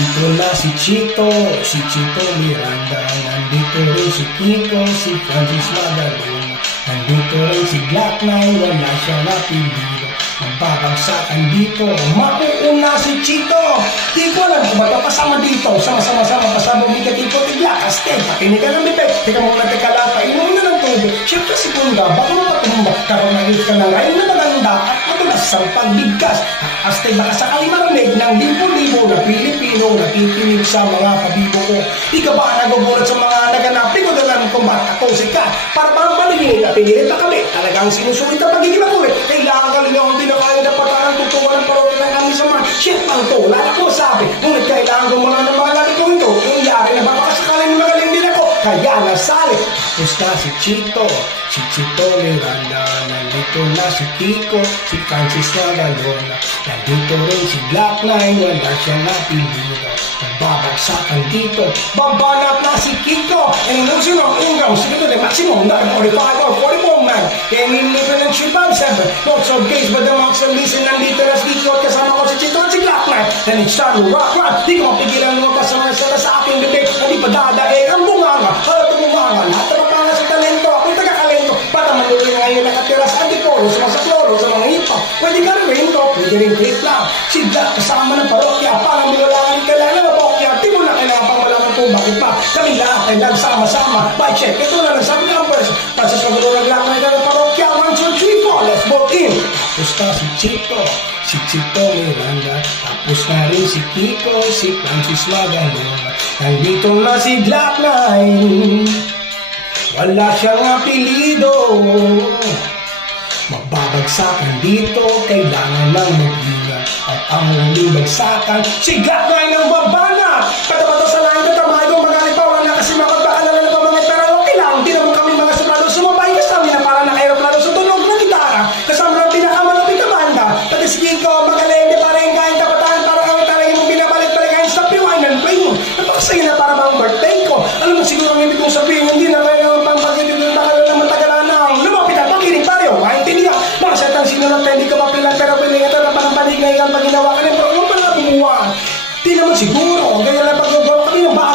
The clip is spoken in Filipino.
Nandito na si Chito Miranda. Nandito rin si Kiko, si Francis Magalona. Nandito rin si Black Nine, wala siyang apelido. Magbabagsakan dito, mauuna si Chito. Di ko alam kung ba't kasama dito. Sama-sama pasama bigat dito, tigla, kaste. Pakinig ka ng bibig, teka muna, teka lang, painom na ng tubig. Siyempre si Punda, baka mo patumba. Karoon na ka ng ngayon na maganda at matulas sa pagbigkas. Kaste, baka sakali marinig ng libo-libo na Pilipino nakikinig sa mga pabibo ko. Di ka ba nagugulat sa mga naganap? Di ko dalam kung ba't ako sikat. Para bang paligid na pinilit na kami. Talagang sinusulit ang pagiging makulit. Kailangan ka rin akong dinakain na patarang tutuwa ng parokya ng kami sa mga shit ang to. Lala ko sabi, ngunit kailangan gumawa ng mga laki ko ito. Kung yari na baka magaling din ako. Kaya nasali. Tapos na si Chito Miranda. Nandito na si Kiko, si Francis Magalona. Nandito rin si Black Nine, wala siyang apelido. Nagbabagsakan dito, babanat na si Kiko. And losing ang ungang, sige to the maximum, not 45 or 44 man. Kaya nilipan ng 357, not so case, but the max and listen, nandito na si Kiko, kasama ko si Chito at si Black Nine. Then it's time to rock, di ko mapigilan mo kasama sa aking bibig. Hindi pa dadaig ang bunganga, halat ang bunganga, lahat ang mapanga sa talento, ako'y taga-kalento. Bata manuloy ngayon nakatira sa antipolo, sa mga saklolo, sa mga hipa. Pwede ka rin to, pwede rin clip lang. Si Black kasama ng parokya, parang nilalangan ka lang ng mapokya. Di mo na kailangan pang malaman kung bakit pa. Kami lahat ay nagsama-sama. By check, ito na lang sabi ng verse. Tapos sa pagkaroon naglakan na ng parokya, 1, 2, 3, 4, let's vote in. Tapos na si Chito Miranda. Tapos na rin si Kiko, si Francis Magalona. Nandito na si Black Nine. Wala siyang apelido. Magbabagsakan dito, kailangan lang mag-ingat. At ang huling bagsakan, si Black Nine ang babana. Pata-pata sa langit at tamay kong magaling pa. Wala kasi makapaalala na pa mga pero okay lang. Di naman kami mga sobrado sumabay kasama na para naka-aeroplano sa tunog ng gitara. Kasama ng pinakamalapit na banda. Pati si Kiko, magaling, di para yung kain kapatahan. Para kami talagang mong binabalik-balikan sa piwain and play mo. Napakasaya na para bang birthday ko. Alam mo siguro ang ibig kong sabihin, hindi na kailangan pang pag-ibig ng takalo ng matagalan ng lumapit at pakinig tayo. Maintindihan. Mga setang sinunod na hindi ka mapilan pero piningatan na parang panig na ikan pag ginawa ka ng pero yung pala bumuha. Di naman siguro